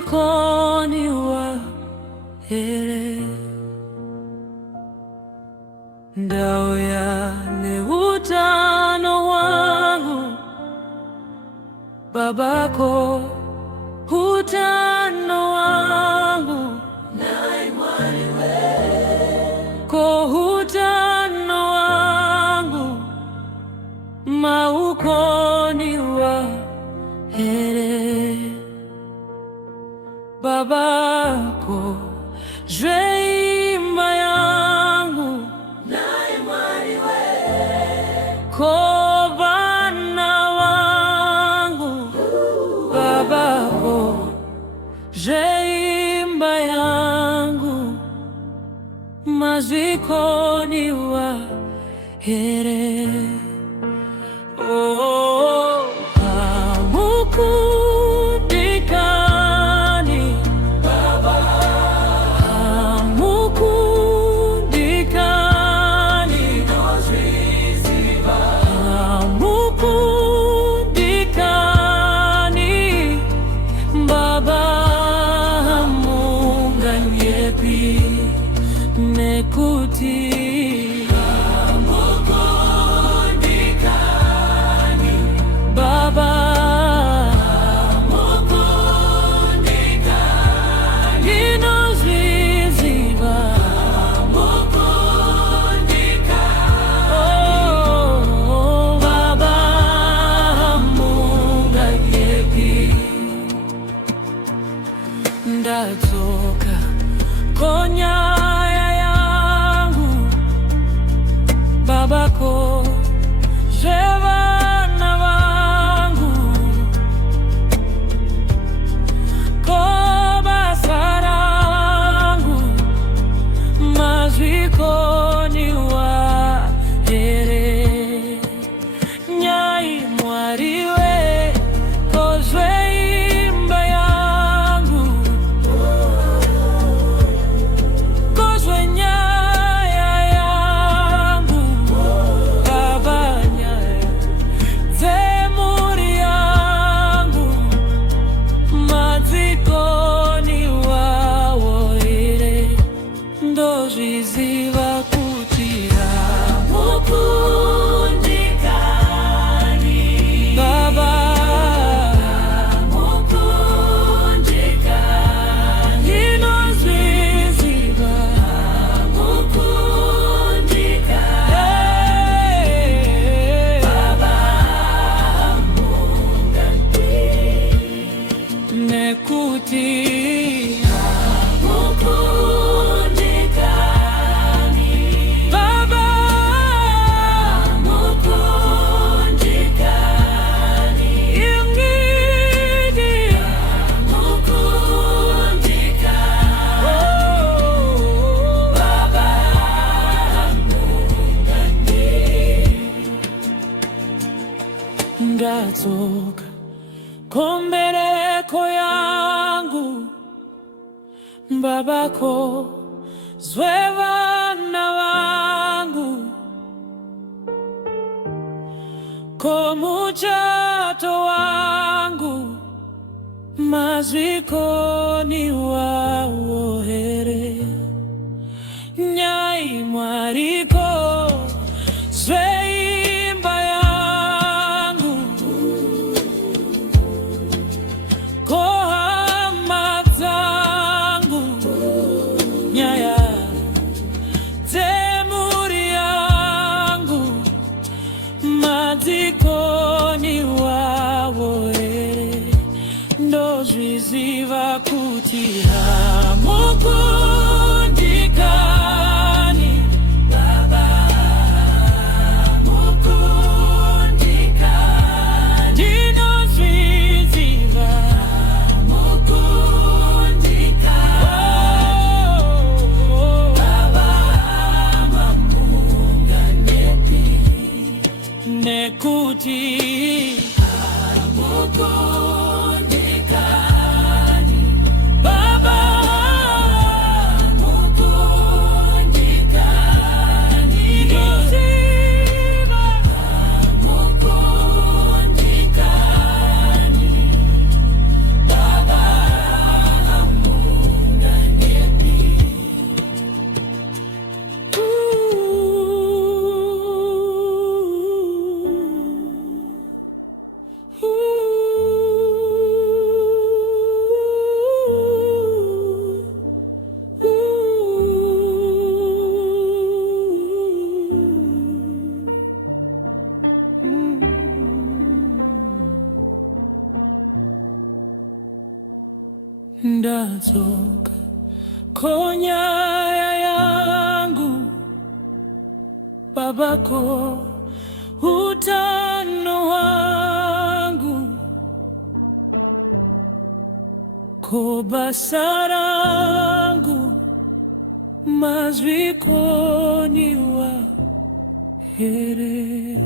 mazikoni wahere ndao yane utano wangu babako utano wangu naye mwaliwe ko utano wangu maukoni wahere babako jweimba yangu naye mwaliwe ko bana wangu babako jweimba yangu mazikoni wahere ndatoka konyaya yangu babako jevana wangu kobasarangu mazikoni wahere nyai mwariwe kozwe ndatoka kombereko yangu babako zwevana wangu komuchato wangu mazikoni wahere nyai mwariko zweimba yangu kohama zangu nyaya temuri yangu mazikoni wahere ndozviziva kuti hamukundikani baba mukundikani ndinozviziva hamukundikani baba mamunganepi nekuti hamukundikani baba ndatoka konyaya yangu babako utano wangu kobasarangu mazwikoni wa here